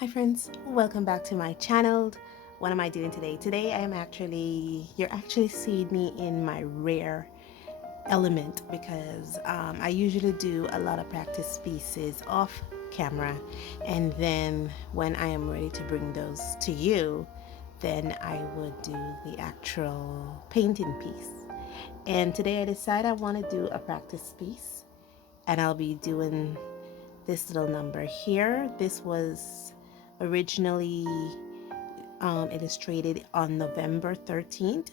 Hi friends, welcome back to my channel. What am I doing today? Today you're actually seeing me in my rare element because I usually do a lot of practice pieces off camera, and then when I am ready to bring those to you, then I would do the actual painting piece. And today I decided I want to do a practice piece, and I'll be doing this little number here. This was originally illustrated on November 13th,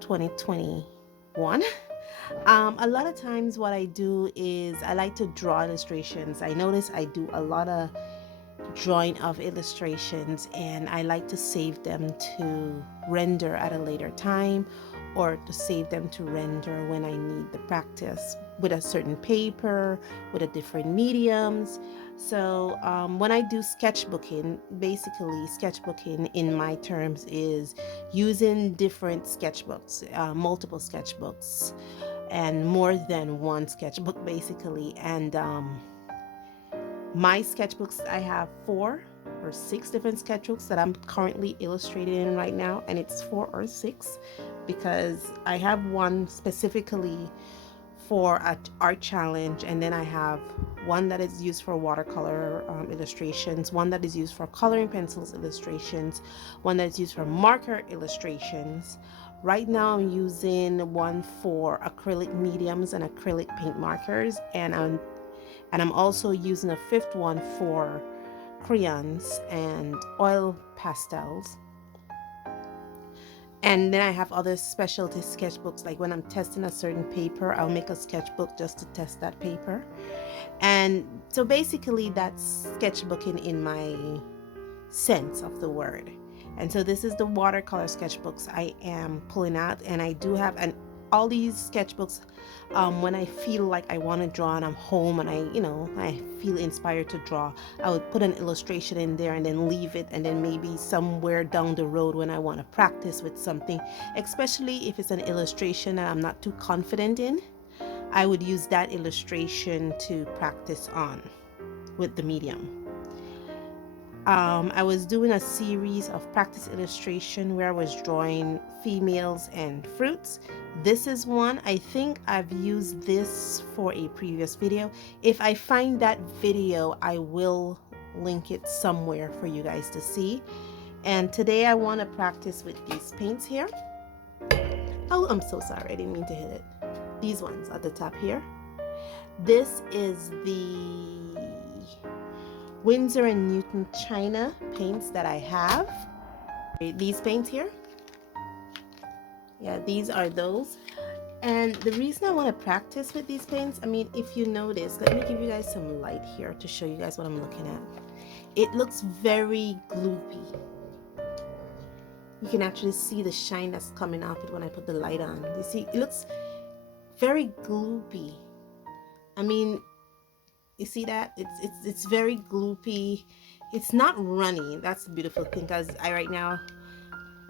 2021. A lot of times what I do is I like to draw illustrations. I notice I do a lot of drawing of illustrations, and I like to save them to render at a later time, or to save them to render when I need the practice with a certain paper, with a different mediums. So when I do sketchbooking, basically sketchbooking in my terms is using different sketchbooks, multiple sketchbooks, and more than one sketchbook basically. And my sketchbooks, I have 4 or 6 different sketchbooks that I'm currently illustrating in right now, and it's 4 or 6 because I have one specifically for an art challenge, and then I have one that is used for watercolor illustrations, one that is used for coloring pencils illustrations, one that is used for marker illustrations. Right now I'm using one for acrylic mediums and acrylic paint markers, and I'm also using a 5th one for crayons and oil pastels. And then I have other specialty sketchbooks, like when I'm testing a certain paper, I'll make a sketchbook just to test that paper. And so basically that's sketchbooking in my sense of the word. And so this is the watercolor sketchbooks I am pulling out, and I do have all these sketchbooks. When I feel like I want to draw and I'm home and I feel inspired to draw, I would put an illustration in there and then leave it, and then maybe somewhere down the road when I want to practice with something, especially if it's an illustration that I'm not too confident in, I would use that illustration to practice on with the medium. I was doing a series of practice illustration where I was drawing females and fruits. This is one. I think I've used this for a previous video. If I find that video, I will link it somewhere for you guys to see. And today I want to practice with these paints here. Oh, I'm so sorry. I didn't mean to hit it. These ones at the top here. This is the Winsor and Newton China paints that I have. These paints here, yeah, these are those. And the reason I want to practice with these paints, I mean, if you notice, let me give you guys some light here to show you guys what I'm looking at. It looks very gloopy. You can actually see the shine that's coming off it when I put the light on. You see, it looks very gloopy. I mean, you see that? It's very gloopy. It's not runny. That's the beautiful thing, because right now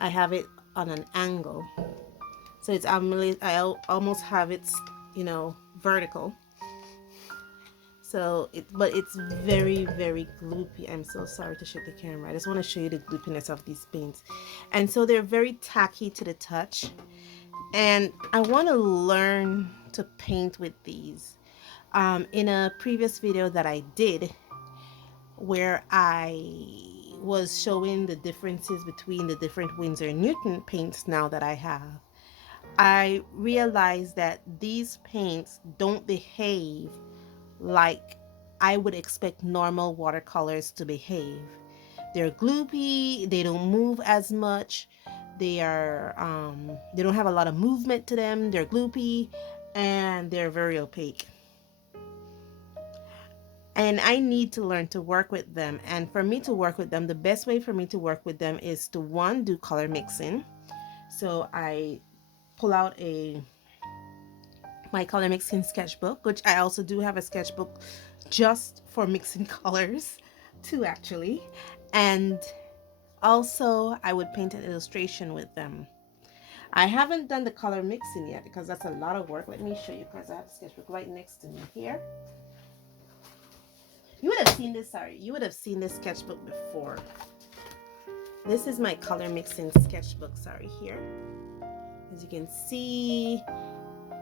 I have it on an angle, so it's I almost have it, vertical. So but it's very, very gloopy. I'm so sorry to shake the camera. I just want to show you the gloopiness of these paints. And so they're very tacky to the touch, and I want to learn to paint with these. In a previous video that I did, where I was showing the differences between the different Winsor and Newton paints now that I have, I realized that these paints don't behave like I would expect normal watercolors to behave. They're gloopy, they don't move as much, they don't have a lot of movement to them, they're gloopy, and they're very opaque. And I need to learn to work with them. And for me to work with them, the best way for me to work with them is to, one, do color mixing. So I pull out my color mixing sketchbook, which I also do have a sketchbook just for mixing colors too, actually. And also I would paint an illustration with them. I haven't done the color mixing yet because that's a lot of work. Let me show you, because I have the sketchbook right next to me here. You would have seen this, sorry, you would have seen this sketchbook before. This is my color mixing sketchbook, sorry, here. As you can see,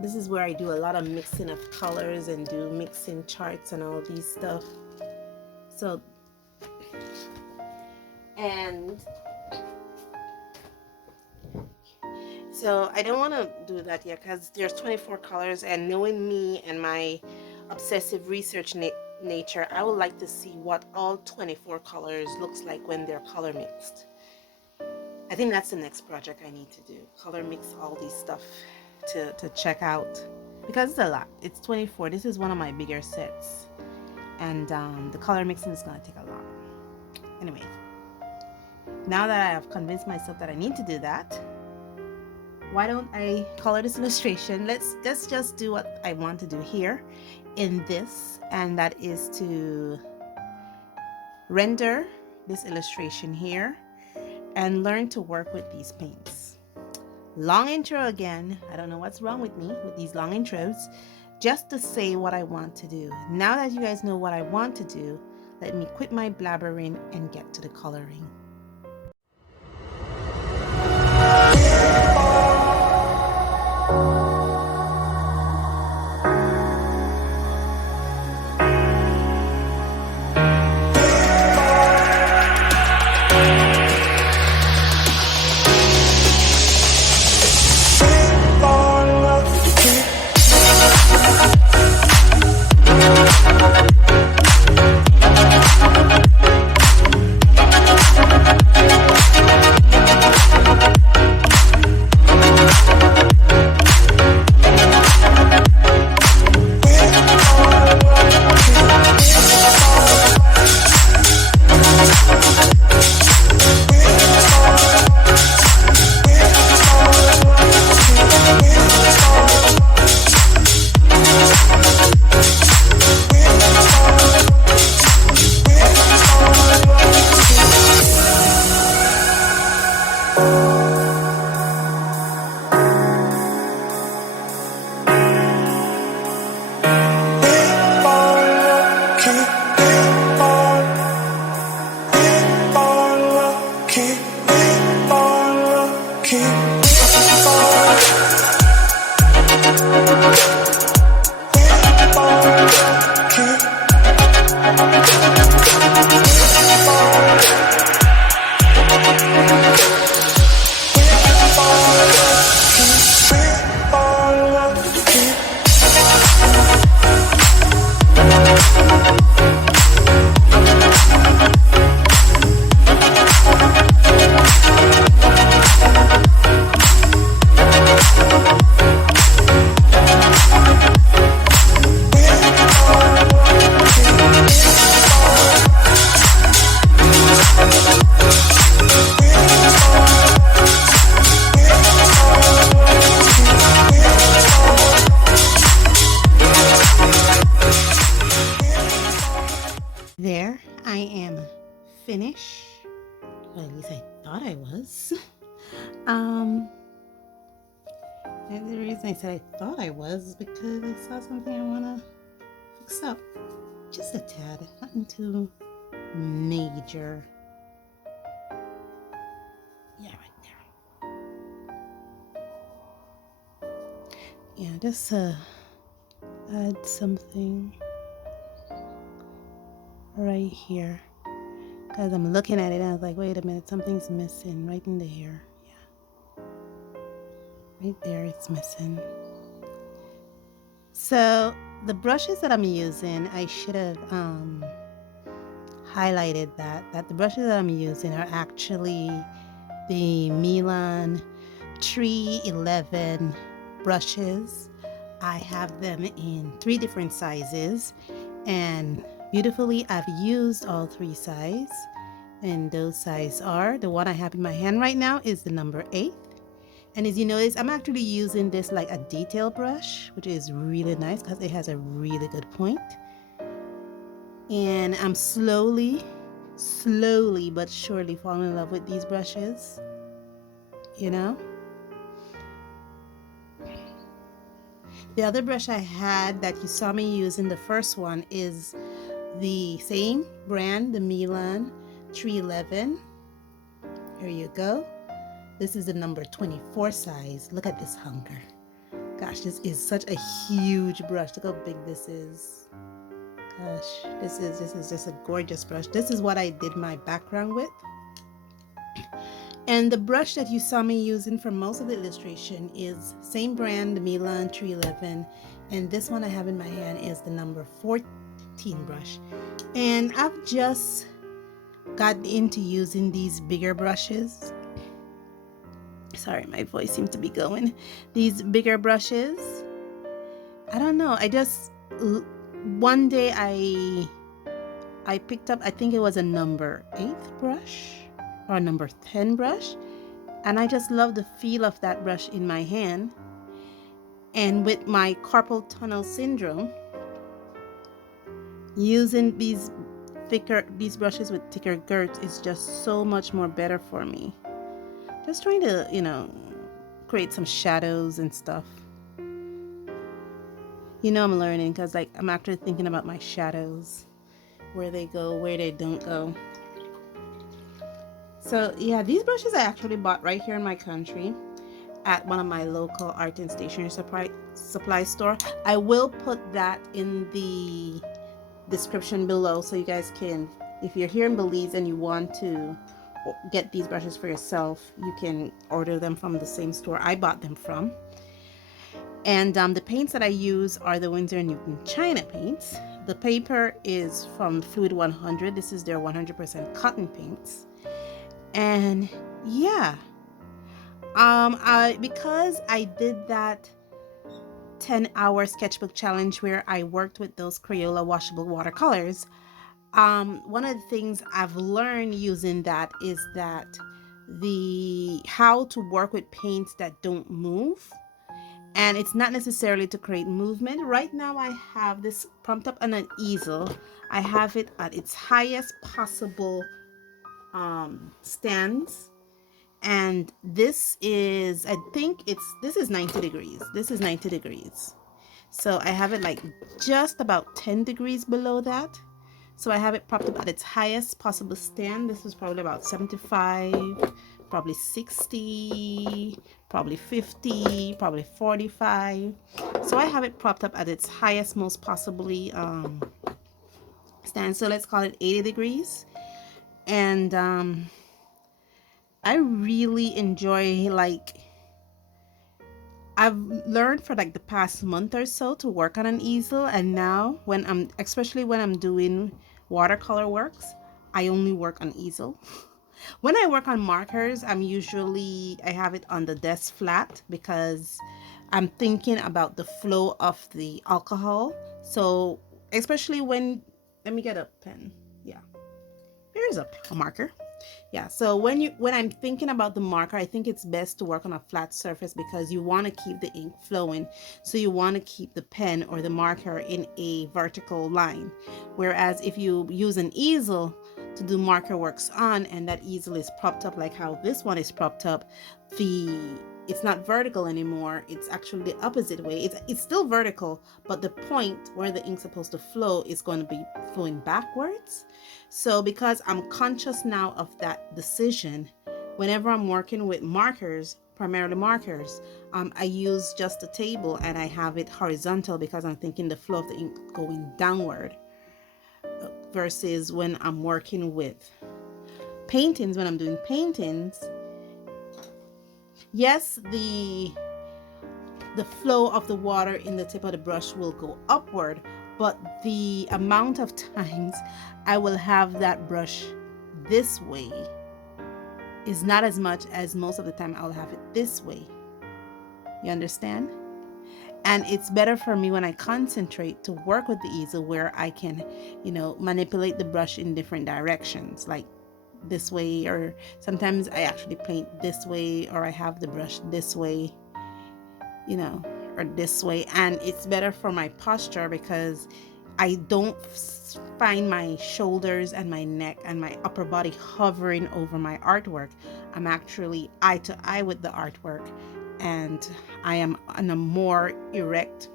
this is where I do a lot of mixing of colors and do mixing charts and all these stuff. So, so I don't want to do that yet because there's 24 colors, and knowing me and my obsessive research nature, I would like to see what all 24 colors looks like when they're color mixed. I think that's the next project I need to do, color mix all these stuff to check out, because it's a lot. It's 24. This is one of my bigger sets, and the color mixing is going to take a lot. Anyway, now that I have convinced myself that I need to do that, why don't I color this illustration? Let's just do what I want to do here in this, and that is to render this illustration here and learn to work with these paints. Long intro again. I don't know what's wrong with me with these long intros, just to say what I want to do. Now that you guys know what I want to do, let me quit my blabbering and get to the coloring. There, I am finished. Well, at least I thought I was. And the reason I said I thought I was because I saw something I want to fix up. Just a tad, nothing too major. Yeah, right there. Yeah, just add something right here, because I'm looking at it and I was like, wait a minute, something's missing right in the hair. Yeah, right there, it's missing. So the brushes that I'm using, I should have highlighted that the brushes that I'm using are actually the Milan 311 brushes. I have them in 3 different sizes, and beautifully I've used all 3 sizes, and those sizes are, the one I have in my hand right now is the number 8. And as you notice, I'm actually using this like a detail brush, which is really nice because it has a really good point. And I'm slowly but surely falling in love with these brushes, you know. The other brush I had that you saw me using, the first one, is the same brand, the Milan 311. Here you go. This is the number 24 size. Look at this hunker. Gosh, this is such a huge brush. Look how big this is. Gosh, this is just a gorgeous brush. This is what I did my background with. And the brush that you saw me using for most of the illustration is same brand, the Milan 311. And this one I have in my hand is the number 14 brush. And I've just gotten into using these bigger brushes. Sorry, my voice seems to be going. These bigger brushes. I don't know. One day I picked up, I think it was a number 8 brush or a number 10 brush. And I just love the feel of that brush in my hand. And with my carpal tunnel syndrome, using these brushes with thicker girts is just so much more better for me. Just trying to, create some shadows and stuff. I'm learning because I'm actually thinking about my shadows, where they go, where they don't go. So yeah, these brushes I actually bought right here in my country at one of my local art and stationery supply store. I will put that in the description below so you guys can, if you're here in Belize and you want to get these brushes for yourself, you can order them from the same store I bought them from. And the paints that I use are the Winsor & Newton China paints. The paper is from Fluid 100. This is their 100% cotton paints. And yeah, because I did that 10-hour sketchbook challenge where I worked with those Crayola washable watercolors, one of the things I've learned using that is that how to work with paints that don't move. And it's not necessarily to create movement. Right now I have this pumped up on an easel. I have it at its highest possible stands. And this is, this is 90 degrees. This is 90 degrees. So I have it just about 10 degrees below that. So I have it propped up at its highest possible stand. This is probably about 75, probably 60, probably 50, probably 45. So I have it propped up at its highest, most possibly stand. So let's call it 80 degrees. And I really enjoy, I've learned for the past month or so to work on an easel, and now especially when I'm doing watercolor works, I only work on easel. When I work on markers, I have it on the desk flat because I'm thinking about the flow of the alcohol. So especially let me get a pen. Yeah, here's a marker. Yeah, so when I'm thinking about the marker, I think it's best to work on a flat surface because you want to keep the ink flowing. So you want to keep the pen or the marker in a vertical line. Whereas if you use an easel to do marker works on, and that easel is propped up like how this one is propped up, it's not vertical anymore. It's actually the opposite way. It's still vertical, but the point where the ink's supposed to flow is going to be flowing backwards. So because I'm conscious now of that decision, whenever I'm working with markers, primarily markers, I use just a table and I have it horizontal because I'm thinking the flow of the ink going downward, versus when I'm working with paintings. When I'm doing paintings, yes, the flow of the water in the tip of the brush will go upward, but the amount of times I will have that brush this way is not as much as most of the time I'll have it this way. You understand? And it's better for me when I concentrate to work with the easel, where I can, manipulate the brush in different directions, like this way, or sometimes I actually paint this way, or I have the brush this way, or this way. And it's better for my posture because I don't find my shoulders and my neck and my upper body hovering over my artwork. I'm actually eye to eye with the artwork, and I am on a more erect,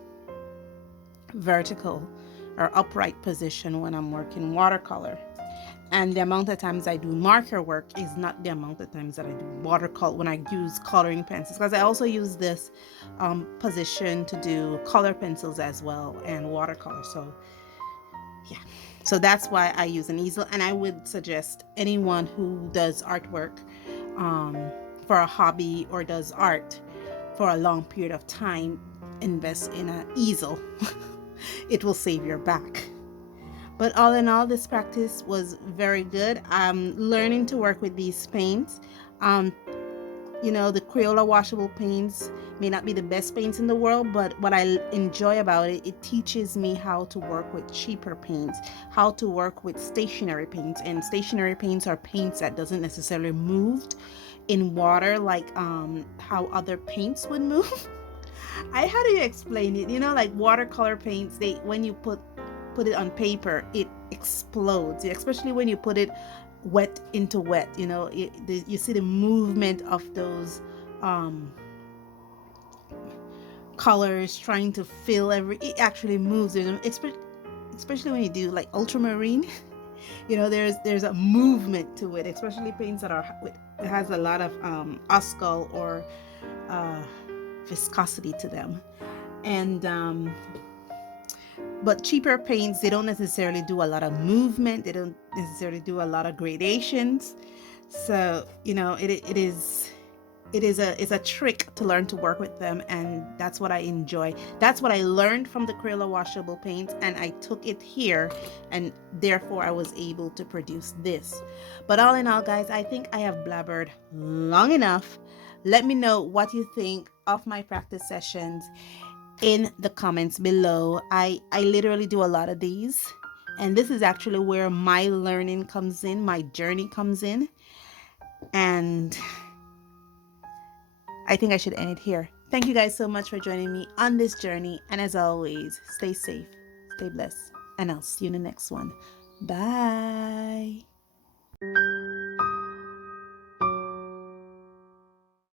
vertical or upright position when I'm working watercolor. And the amount of times I do marker work is not the amount of times that I do watercolor when I use coloring pencils, because I also use this position to do color pencils as well and watercolor. So yeah, so that's why I use an easel. And I would suggest anyone who does artwork for a hobby or does art for a long period of time, invest in an easel. It will save your back. But all in all, this practice was very good. I'm learning to work with these paints. You know, the Crayola washable paints may not be the best paints in the world, but what I enjoy about it, it teaches me how to work with cheaper paints, how to work with stationary paints. And stationary paints are paints that doesn't necessarily move in water like how other paints would move. How do you explain it? You know, like watercolor paints, they when you put it on paper, it explodes, especially when you put it wet into wet. You know, you see the movement of those colors trying to fill it actually moves. Especially when you do like ultramarine. You know, there's a movement to it, especially paints that it has a lot of oscul or viscosity to them. And but cheaper paints, they don't necessarily do a lot of movement, they don't necessarily do a lot of gradations. So you know, it's a trick to learn to work with them, and that's what I enjoy. That's what I learned from the Crayola washable paints, and I took it here, and therefore I was able to produce this. But all in all, guys, I think I have blabbered long enough. Let me know what you think of my practice sessions in the comments below. I literally do a lot of these, and this is actually where my learning comes in, my journey comes in, and I think I should end it here. Thank you guys so much for joining me on this journey, and as always, stay safe, stay blessed, and I'll see you in the next one. Bye.